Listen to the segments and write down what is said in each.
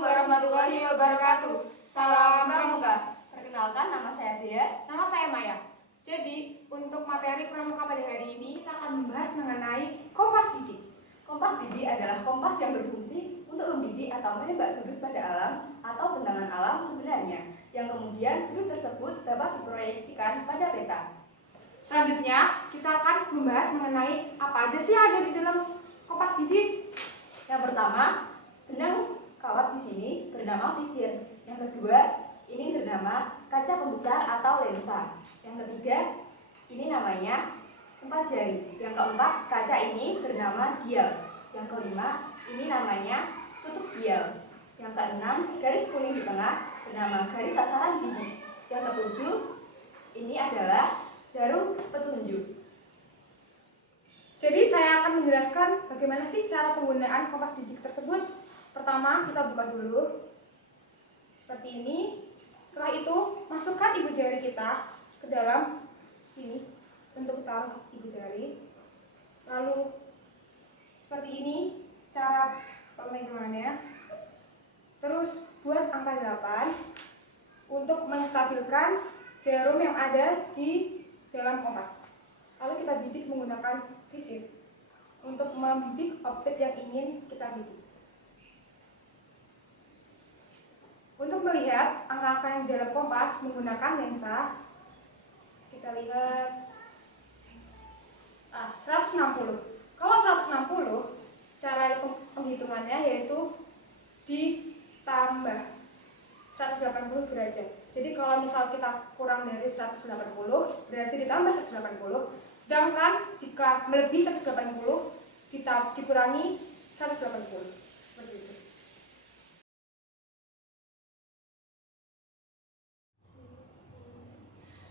warahmatullahi wabarakatuh. Salam Pramuka. Perkenalkan, nama saya Dea. Nama saya Maya. Jadi, untuk materi Pramuka pada hari ini kita akan membahas mengenai kompas bidik. Kompas bidik adalah kompas yang berfungsi untuk membidik atau menembak sudut pada alam atau bentangan alam sebenarnya, yang kemudian sudut tersebut dapat diproyeksikan pada peta. Selanjutnya, kita akan membahas mengenai apa aja sih yang ada di dalam kompas bidik. Yang pertama, benang kawat di sini bernama visir. Yang kedua, ini bernama kaca pembesar atau lensa. Yang ketiga, ini namanya empat jari. Yang keempat, kaca ini bernama dial. Yang kelima, ini namanya tutup dial. Yang keenam, garis kuning di tengah bernama garis sasaran bidik. Yang ketujuh, ini adalah jarum petunjuk. Jadi saya akan menjelaskan bagaimana sih cara penggunaan kompas bidik tersebut. Pertama, kita buka dulu seperti ini. Setelah itu, masukkan ibu jari kita ke dalam sini untuk taruh ibu jari. Lalu seperti ini cara pemegangannya. Terus buat angka 8 untuk menstabilkan jarum yang ada di dalam kompas. Lalu kita bidik menggunakan visir untuk membidik objek yang ingin kita bidik. Untuk melihat angka-angka yang di dalam kompas menggunakan lensa, kita lihat 160. Kalau 160, cara penghitungannya yaitu ditambah 180 derajat. Jadi kalau misal kita kurang dari 180, berarti ditambah 180. Sedangkan jika melebihi 180, kita dikurangi 180. Seperti itu.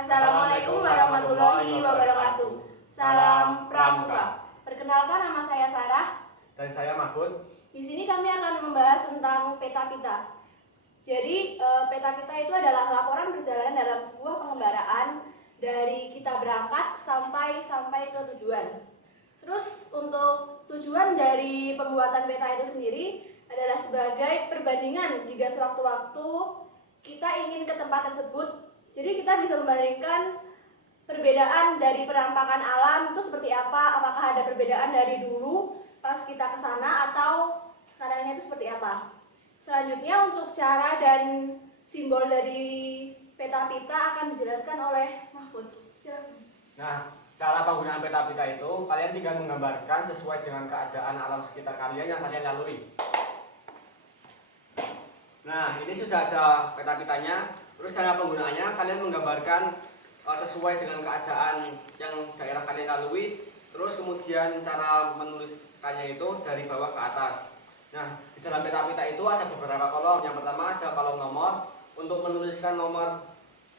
Assalamualaikum warahmatullahi wabarakatuh. Salam Pramuka. Perkenalkan, nama saya Sarah. Dan saya Mahfud. Di sini kami akan membahas tentang peta-pita. Jadi, peta-pita itu adalah laporan perjalanan dalam sebuah pengembaraan dari kita berangkat sampai ke tujuan. Terus, untuk tujuan dari pembuatan peta itu sendiri adalah sebagai perbandingan jika sewaktu-waktu kita ingin ke tempat tersebut. Jadi kita bisa membandingkan perbedaan dari penampakan alam itu seperti apa, apakah ada perbedaan dari dulu pas kita ke sana atau sekarangnya itu seperti apa. Selanjutnya untuk cara dan simbol dari peta-pita akan dijelaskan oleh Mahfud. Nah, cara penggunaan peta-pita itu kalian tinggal menggambarkan sesuai dengan keadaan alam sekitar kalian yang kalian lalui. Nah, ini sudah ada peta-pitanya. Terus cara penggunaannya kalian menggambarkan sesuai dengan keadaan yang daerah kalian lalui. Terus kemudian cara menuliskannya itu dari bawah ke atas. Nah, di dalam peta-pita itu ada beberapa kolom. Yang pertama ada kolom nomor untuk menuliskan nomor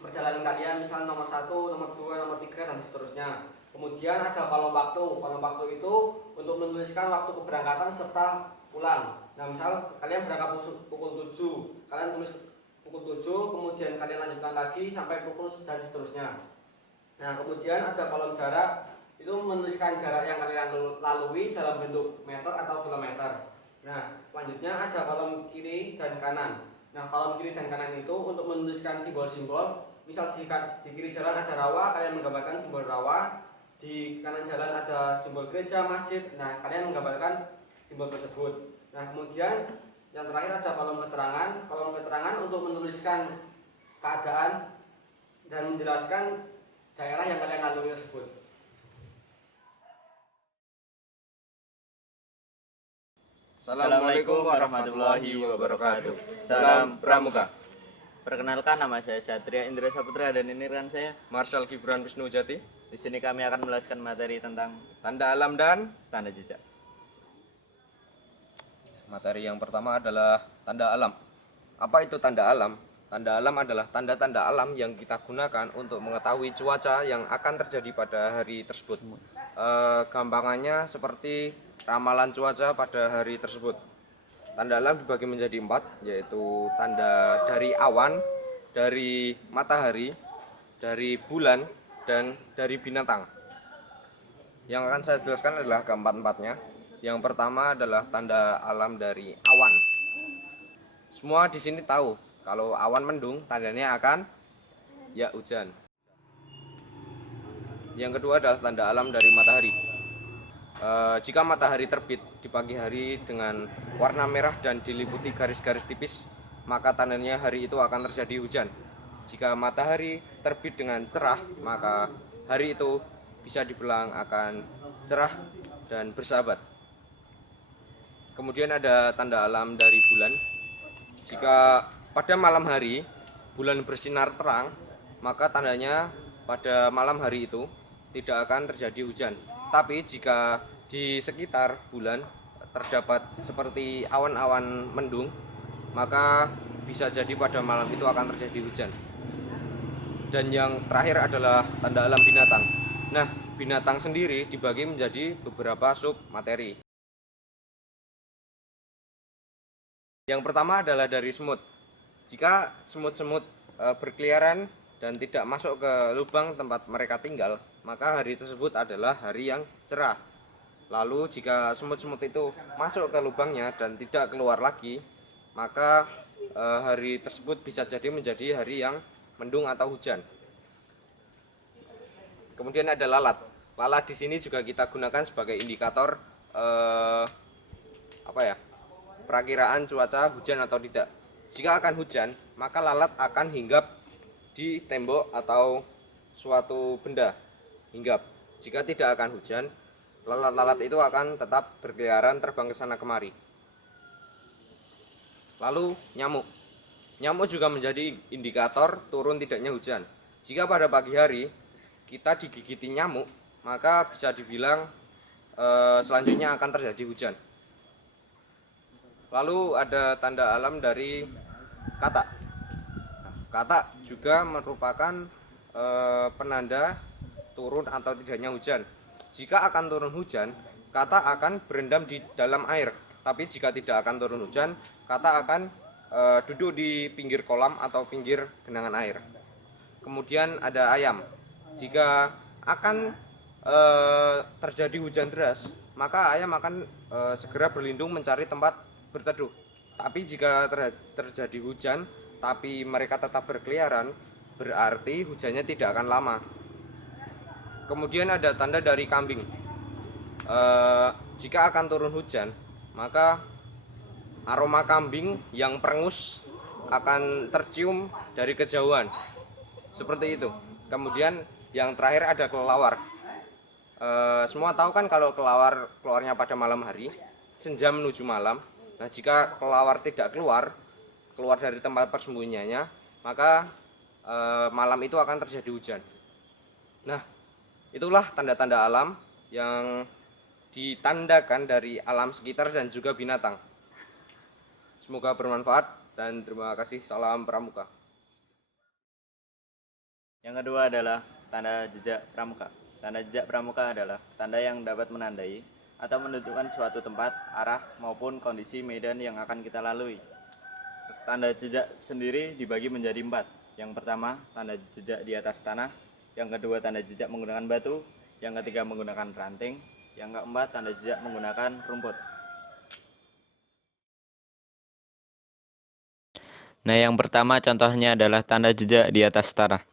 perjalanan kalian, misalnya nomor 1, nomor 2, nomor 3 dan seterusnya. Kemudian ada kolom waktu. Kolom waktu itu untuk menuliskan waktu keberangkatan serta pulang. Nah, misal kalian berangkat pukul 7, kalian tulis pukul 7, kemudian kalian lanjutkan lagi sampai pukul dan seterusnya. Nah, kemudian ada kolom jarak, itu menuliskan jarak yang kalian lalui dalam bentuk meter atau kilometer. Nah, selanjutnya ada kolom kiri dan kanan. Nah, kolom kiri dan kanan itu untuk menuliskan simbol-simbol. Misal di kiri jalan ada rawa, kalian menggambarkan simbol rawa. Di kanan jalan ada simbol gereja, masjid. Nah, kalian menggambarkan simbol tersebut. Nah, kemudian yang terakhir ada kolom keterangan. Kolom keterangan untuk menuliskan keadaan dan menjelaskan daerah yang kalian lalui tersebut. Assalamualaikum warahmatullahi wabarakatuh. Salam Pramuka. Perkenalkan, nama saya Satria Indra Saputra dan ini rekan saya Marshal Gibran Wisnu Jati. Di sini kami akan menjelaskan materi tentang Tanda alam dan tanda jejak. materi yang pertama adalah tanda alam. Apa itu tanda alam? Tanda alam adalah tanda-tanda alam yang kita gunakan untuk mengetahui cuaca yang akan terjadi pada hari tersebut. Gampangannya seperti ramalan cuaca pada hari tersebut. Tanda alam dibagi menjadi 4, yaitu tanda dari awan, dari matahari, dari bulan, dan dari binatang. Yang akan saya jelaskan adalah keempat-empatnya. Yang pertama adalah tanda alam dari awan. Semua di sini tahu kalau awan mendung tandanya akan ya hujan. Yang kedua adalah tanda alam dari matahari. Jika matahari terbit di pagi hari dengan warna merah dan diliputi garis-garis tipis, maka tandanya hari itu akan terjadi hujan. Jika matahari terbit dengan cerah, maka hari itu bisa dibilang akan cerah dan bersahabat. Kemudian ada tanda alam dari bulan. Jika pada malam hari bulan bersinar terang, maka tandanya pada malam hari itu tidak akan terjadi hujan. Tapi jika di sekitar bulan terdapat seperti awan-awan mendung, maka bisa jadi pada malam itu akan terjadi hujan. Dan yang terakhir adalah tanda alam binatang. Nah, binatang sendiri dibagi menjadi beberapa sub materi. Yang pertama adalah dari semut. Jika semut-semut berkeliaran dan tidak masuk ke lubang tempat mereka tinggal, maka hari tersebut adalah hari yang cerah. Lalu jika semut-semut itu masuk ke lubangnya dan tidak keluar lagi, maka hari tersebut bisa jadi menjadi hari yang mendung atau hujan. Kemudian ada lalat. Lalat di sini juga kita gunakan sebagai indikator perakiraan cuaca hujan atau tidak. Jika akan hujan, maka lalat akan hinggap di tembok atau suatu benda. Hinggap. Jika tidak akan hujan, lalat-lalat itu akan tetap berkeliaran terbang ke sana kemari. Lalu nyamuk. Nyamuk juga menjadi indikator turun tidaknya hujan. Jika pada pagi hari kita digigiti nyamuk, maka bisa dibilang selanjutnya akan terjadi hujan. Lalu ada tanda alam dari katak. Katak juga merupakan penanda turun atau tidaknya hujan. Jika akan turun hujan, katak akan berendam di dalam air. Tapi jika tidak akan turun hujan, katak akan duduk di pinggir kolam atau pinggir genangan air. Kemudian ada ayam. Jika akan terjadi hujan deras, maka ayam akan segera berlindung mencari tempat berteduh. Tapi jika terjadi hujan tapi mereka tetap berkeliaran, berarti hujannya tidak akan lama. Kemudian ada tanda dari kambing. Jika akan turun hujan, maka aroma kambing yang perengus akan tercium dari kejauhan. Seperti itu. Kemudian yang terakhir ada kelelawar. Semua tahu kan kalau kelelawar keluarnya pada malam hari, senja menuju malam. Nah, jika kelelawar tidak keluar dari tempat persembunyiannya, maka malam itu akan terjadi hujan. Nah, itulah tanda-tanda alam yang ditandakan dari alam sekitar dan juga binatang. Semoga bermanfaat dan terima kasih. Salam Pramuka. Yang kedua adalah tanda jejak pramuka. Tanda jejak pramuka adalah tanda yang dapat menandai atau menunjukkan suatu tempat, arah, maupun kondisi medan yang akan kita lalui. Tanda jejak sendiri dibagi menjadi 4. Yang pertama, tanda jejak di atas tanah. Yang kedua, tanda jejak menggunakan batu. Yang ketiga, menggunakan ranting. Yang keempat, tanda jejak menggunakan rumput. Nah, yang pertama contohnya adalah tanda jejak di atas tanah.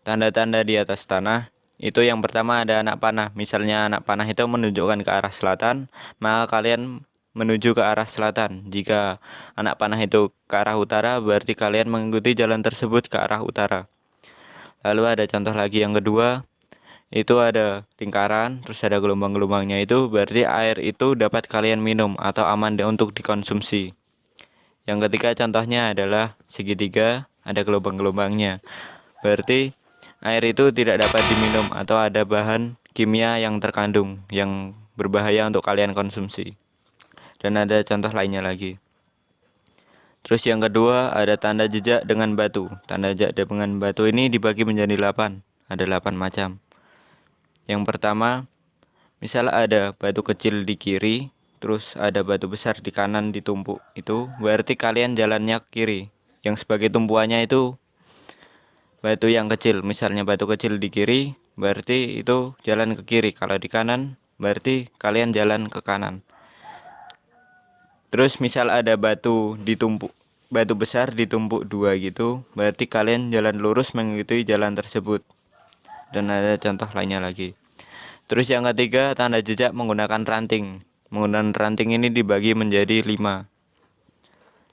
Tanda-tanda di atas tanah itu yang pertama ada anak panah. Misalnya anak panah itu menunjukkan ke arah selatan, maka kalian menuju ke arah selatan. Jika anak panah itu ke arah utara, berarti kalian mengikuti jalan tersebut ke arah utara. Lalu ada contoh lagi yang kedua, itu ada lingkaran, terus ada gelombang-gelombangnya, itu berarti air itu dapat kalian minum atau aman untuk dikonsumsi. Yang ketiga contohnya adalah segitiga, ada gelombang-gelombangnya. Berarti air itu tidak dapat diminum atau ada bahan kimia yang terkandung yang berbahaya untuk kalian konsumsi. Dan ada contoh lainnya lagi. Terus yang kedua ada tanda jejak dengan batu. Tanda jejak dengan batu ini dibagi menjadi 8. Ada 8 macam. Yang pertama, misal ada batu kecil di kiri, terus ada batu besar di kanan ditumpuk. Itu berarti kalian jalannya ke kiri. Yang sebagai tumpuannya itu batu yang kecil. Misalnya batu kecil di kiri, berarti itu jalan ke kiri. Kalau di kanan, berarti kalian jalan ke kanan. Terus misal ada batu besar ditumpuk dua gitu, berarti kalian jalan lurus mengikuti jalan tersebut. Dan ada contoh lainnya lagi. Terus yang ketiga, tanda jejak menggunakan ranting. Menggunakan ranting ini dibagi menjadi 5.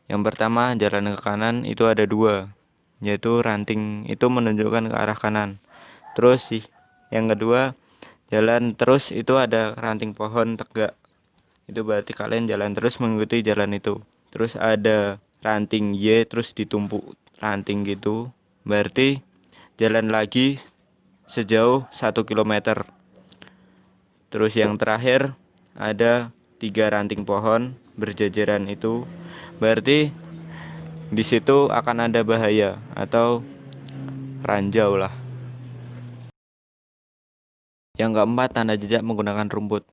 Yang pertama, jalan ke kanan itu ada 2, yaitu ranting itu menunjukkan ke arah kanan. Terus yang kedua, jalan terus itu ada ranting pohon tegak. Itu berarti kalian jalan terus mengikuti jalan itu. Terus ada ranting Y terus ditumpuk ranting gitu, berarti jalan lagi sejauh 1 kilometer. Terus yang terakhir ada 3 ranting pohon berjajaran itu, berarti di situ akan ada bahaya atau ranjau lah. Yang keempat, tanda jejak menggunakan rumput.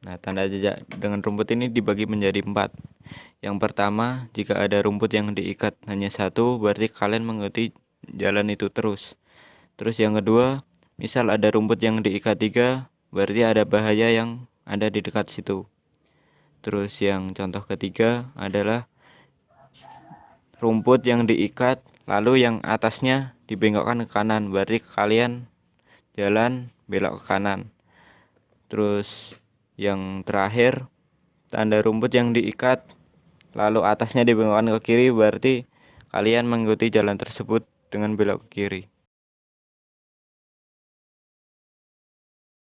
Nah, tanda jejak dengan rumput ini dibagi menjadi 4. Yang pertama, jika ada rumput yang diikat hanya 1, berarti kalian mengikuti jalan itu terus. Terus yang kedua, misal ada rumput yang diikat 3, berarti ada bahaya yang ada di dekat situ. Terus yang contoh ketiga adalah rumput yang diikat lalu yang atasnya dibengkokkan ke kanan, berarti kalian jalan belok ke kanan. Terus yang terakhir, tanda rumput yang diikat lalu atasnya dibengkokkan ke kiri, berarti kalian mengikuti jalan tersebut dengan belok ke kiri.